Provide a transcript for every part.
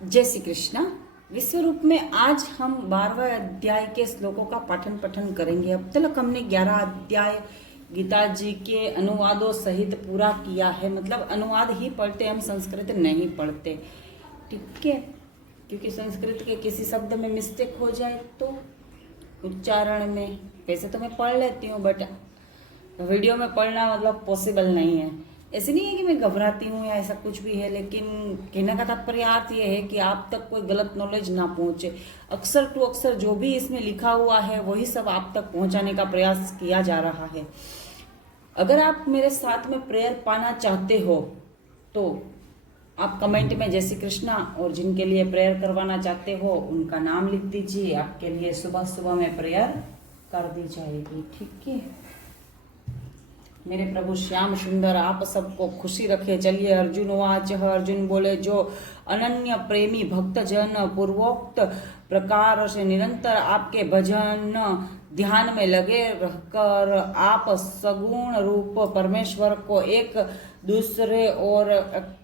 जय श्री कृष्णा। विश्वरूप में आज हम 12वें अध्याय के श्लोकों का पाठन पठन करेंगे। अब तक हमने 11 अध्याय गीता जी के अनुवादों सहित पूरा किया है। मतलब अनुवाद ही पढ़ते, हम संस्कृत नहीं पढ़ते, ठीक है। क्योंकि संस्कृत के किसी शब्द में मिस्टेक हो जाए तो उच्चारण में, वैसे तो मैं पढ़ लेती हूँ बट वीडियो में पढ़ना मतलब पॉसिबल नहीं है। ऐसे नहीं है कि मैं घबराती हूँ या ऐसा कुछ भी है, लेकिन कहने का तात्पर्य अर्थ ये है कि आप तक कोई गलत नॉलेज ना पहुँचे। अक्सर टू अक्सर जो भी इसमें लिखा हुआ है वही सब आप तक पहुँचाने का प्रयास किया जा रहा है। अगर आप मेरे साथ में प्रेयर पाना चाहते हो तो आप कमेंट में जय श्री कृष्णा और जिनके लिए प्रेयर करवाना चाहते हो उनका नाम लिख दीजिए। आपके लिए सुबह सुबह में प्रेयर कर दी जाएगी, ठीक है। मेरे प्रभु श्याम सुंदर आप सबको खुशी रखे। चलिए अर्जुन वाच, अर्जुन बोले, जो अनन्य प्रेमी भक्त जन पूर्वोक्त प्रकार से निरंतर आपके भजन ध्यान में लगे रहकर आप सगुण रूप परमेश्वर को एक दूसरे और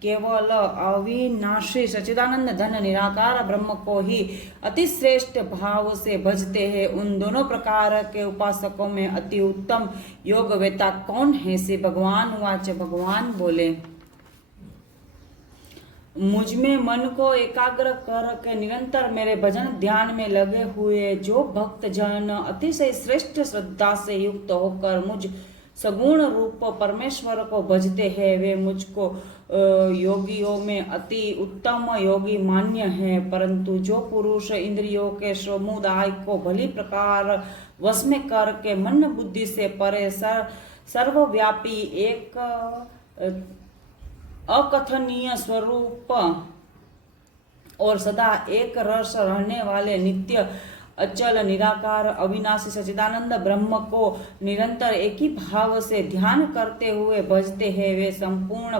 केवल अविनाशी सच्चिदानंद धन निराकार ब्रह्म को ही अतिश्रेष्ठ भाव से भजते हैं, उन दोनों प्रकार के उपासकों में अति उत्तम योगवेता कौन है? से भगवान वाच, भगवान बोले, मुझ में मन को एकाग्र करके निरंतर मेरे भजन ध्यान में लगे हुए जो भक्त जन अतिशय श्रेष्ठ श्रद्धा से युक्त होकर मुझ सगुण रूप परमेश्वर को भजते हैं, वे मुझको योगियों में अति उत्तम योगी मान्य है। परंतु जो पुरुष इंद्रियों के समुदाय को भली प्रकार वश में करके मन बुद्धि से परे सर्वव्यापी एक अकथनीय स्वरूप और सदा एक रस रहने वाले नित्य अचल निराकार अविनाशी सच्चिदानंद ब्रह्म को निरंतर एक ही भाव से ध्यान करते हुए भजते हैं, वे संपूर्ण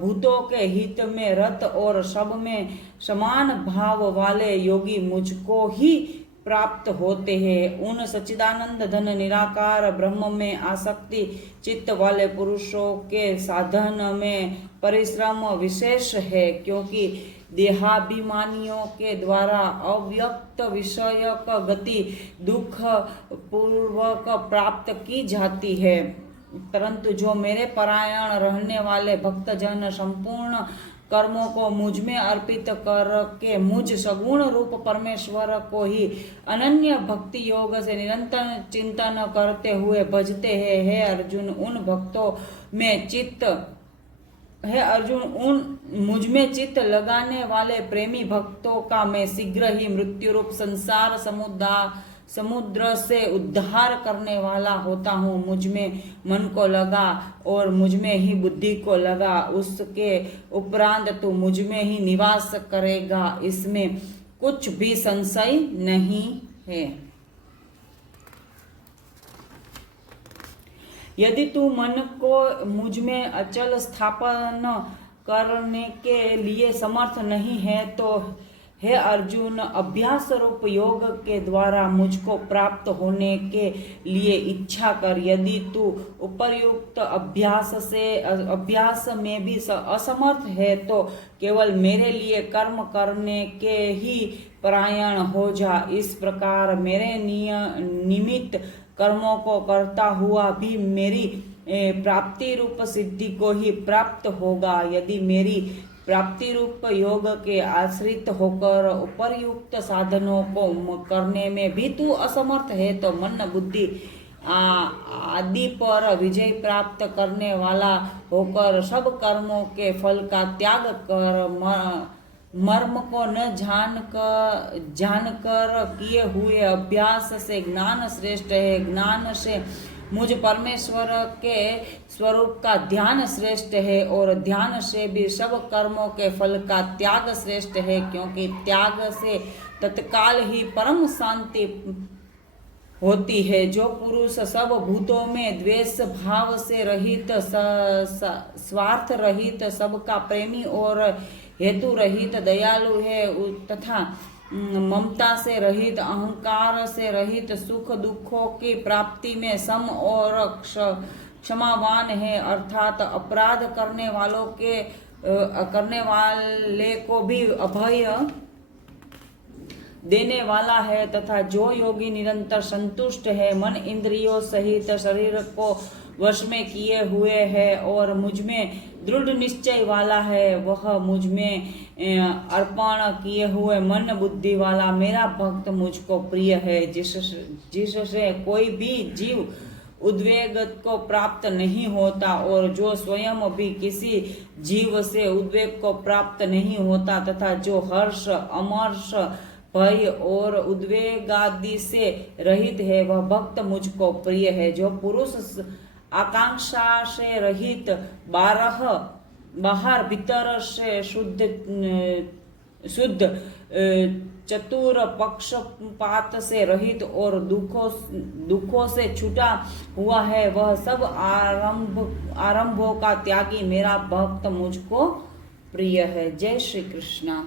भूतों के हित में रत और सब में समान भाव वाले योगी मुझको ही प्राप्त होते हैं। उन सच्चिदानंद धन निराकार ब्रह्म में आसक्ति चित्त वाले पुरुषों के साधन में परिश्रम विशेष है, क्योंकि देहाभिमानियों के द्वारा अव्यक्त विषयक गति दुख पूर्वक प्राप्त की जाती है। परंतु जो मेरे परायण रहने वाले भक्तजन संपूर्ण कर्मों को मुझ में अर्पित करके मुझ सगुण रूप परमेश्वर को ही अनन्य भक्ति योग से निरंतर चिंतन करते हुए भजते हैं, हे अर्जुन उन भक्तों में चित्त मुझ में चित्त लगाने वाले प्रेमी भक्तों का मैं शीघ्र ही मृत्यु रूप संसार समुद्र से उद्धार करने वाला होता हूँ। मुझ में मन को लगा और मुझ में ही बुद्धि को लगा, उसके उपरांत तू मुझ में ही निवास करेगा, इसमें कुछ भी संशय नहीं है। यदि तू मन को मुझ में अचल स्थापन करने के लिए समर्थ नहीं है तो हे अर्जुन अभ्यास रूप योग के द्वारा मुझको प्राप्त होने के लिए इच्छा कर। यदि तू उपर्युक्त अभ्यास में भी असमर्थ है तो केवल मेरे लिए कर्म करने के ही परायण हो जा। इस प्रकार मेरे निमित्त कर्मों को करता हुआ भी मेरी प्राप्ति रूप सिद्धि को ही प्राप्त होगा। यदि मेरी प्राप्ति रूप योग के आश्रित होकर उपर्युक्त साधनों को करने में भी तू असमर्थ है तो मन बुद्धि आदि पर विजय प्राप्त करने वाला होकर सब कर्मों के फल का त्याग कर मर्म को न जानकर किए हुए अभ्यास से ज्ञान श्रेष्ठ है। ज्ञान से मुझ परमेश्वर के स्वरूप का ध्यान श्रेष्ठ है और ध्यान से भी सब कर्मों के फल का त्याग श्रेष्ठ है, क्योंकि त्याग से तत्काल ही परम शांति होती है। जो पुरुष सब भूतों में द्वेष भाव से रहित स्वार्थ रहित सबका प्रेमी और हेतु रहित दयालु है तथा ममता से रहित अहंकार से रहित सुख दुखों की प्राप्ति में सम और क्षमावान है, अर्थात अपराध करने वालों के करने वाले को भी अभय देने वाला है तथा जो योगी निरंतर संतुष्ट है, मन इंद्रियों सहित शरीर को वश में किए हुए है और मुझ में दृढ़ निश्चय वाला है, वह मुझ में अर्पण किए हुए मन बुद्धि वाला मेरा भक्त मुझको प्रिय है, जिससे कोई भी जीव उद्वेग को प्राप्त नहीं होता और जो स्वयं भी किसी जीव से उद्वेग को प्राप्त नहीं होता तथा जो हर्ष अमर्ष भय और उद्वेग आदि से रहित है, वह भक्त मुझको प्रिय है। जो पुरुष आकांक्षा से रहित बाहर भीतर से शुद्ध चतुर पक्षपात से रहित और दुखों से छूटा हुआ है, वह सब आरंभों का त्यागी मेरा भक्त मुझको प्रिय है। जय श्री कृष्ण।